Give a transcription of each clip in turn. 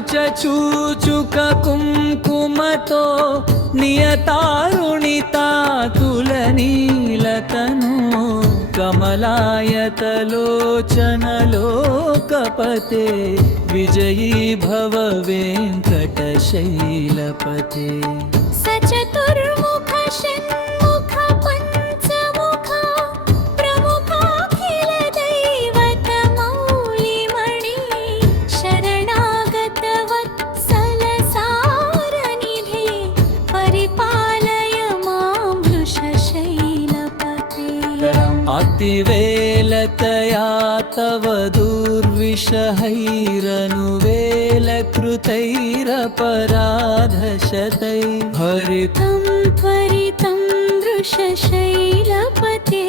कमलाकुचूचुक कुङ्कुमतो नियतारुणिता तुलनीलतनो कमलायतलोचनलोकपते विजयी भव वेङ्कटशैलपते सचतुर्मुख षण्मुख पञ्चमुख प्रमुखाखिल दैवतमौलिमणि शरणागत वत्सल सारनिधे परिपालय मां वृषशैलपते अतिवेलतया तव दुर्विषहैरनुवेलकृतैरपराधशतै हरितं त्वरितं वृषशैलपते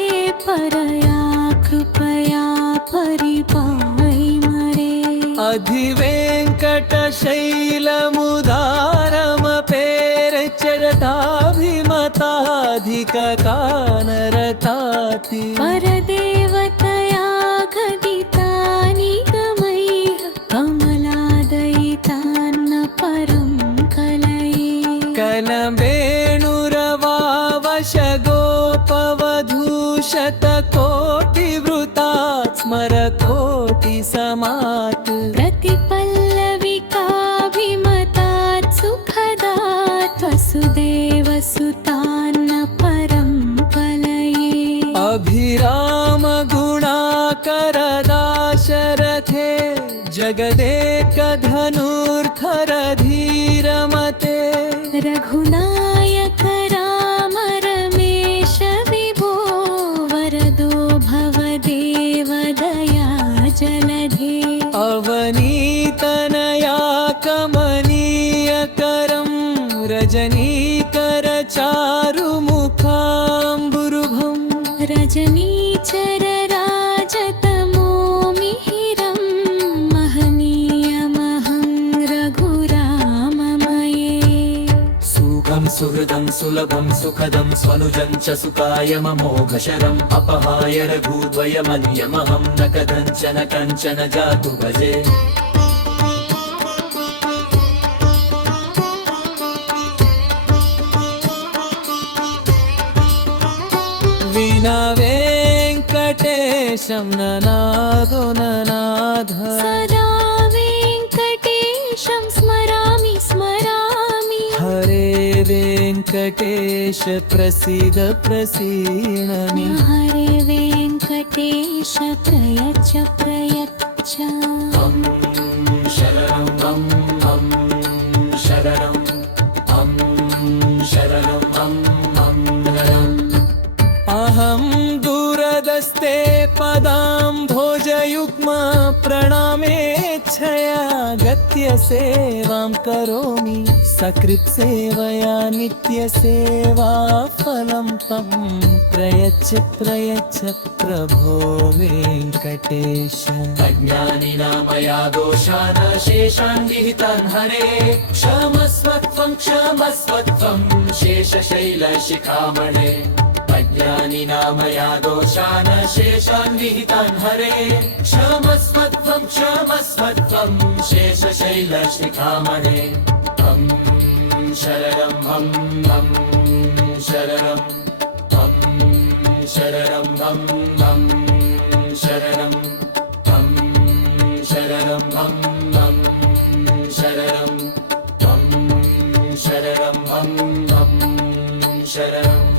परया कृपया परिपाहि मरे अधिवेङ्कटशैलमुदारमपेरचरताभिमताधिककानरताति परदेवतया घटितानि गमैः कमलादयितान्न परं कलये कलवेणुरवावशगोपवधूशतकोटिवृतात् स्मरकोटिसमात् प्रतिपल्लविकाभिमतात् सुखदात् वसुदेवसुतान्न परं कलये अभिरामगुणाकरदाशरथे जगदेकधनुर्धरधीरमते रघुनायक राम रमेश विभो वरदो भवदेव दया जलधे अवनीतनया कमनीयकरं रजनीकरचारुमुखाम्बुरुभं रजनीचर राजतमो मिहिरं महनीयमहं रघुराममये सुखं सुहृदं सुलभं सुखदं स्वनुजं च सुखाय ममोघशरम् अपहाय रघुद्वयमन्यमहं न कथञ्चन कञ्चन जातु भजे विना वेङ्कटेशं ननादो ननाथ सदा वेङ्कटेशं स्मरामि स्मरामि हरे वेङ्कटेश प्रसीद प्रसीदमि हरे वेङ्कटेश प्रयच्छ प्रयच्छ शरणं शरणं शरणं अहं दूरदस्ते पदाम्भोजयुग्म प्रणामेच्छया गत्य सेवां करोमि सकृत्सेवया नित्यसेवा फलं तं प्रयच्छ प्रयच्छ प्रभो वेङ्कटेश अज्ञानिना मया दोषान् शेषान् विहितान् हरे क्षमस्वत्वं शेषशैलशिखामणे अज्ञानिना मया दोषान् शेषान् विहितान् हरे क्षमस्वत्वं शेषशैलशिखामणे शरणं शरणं शरणं शरणं शरणं शरणं शरणं शरणं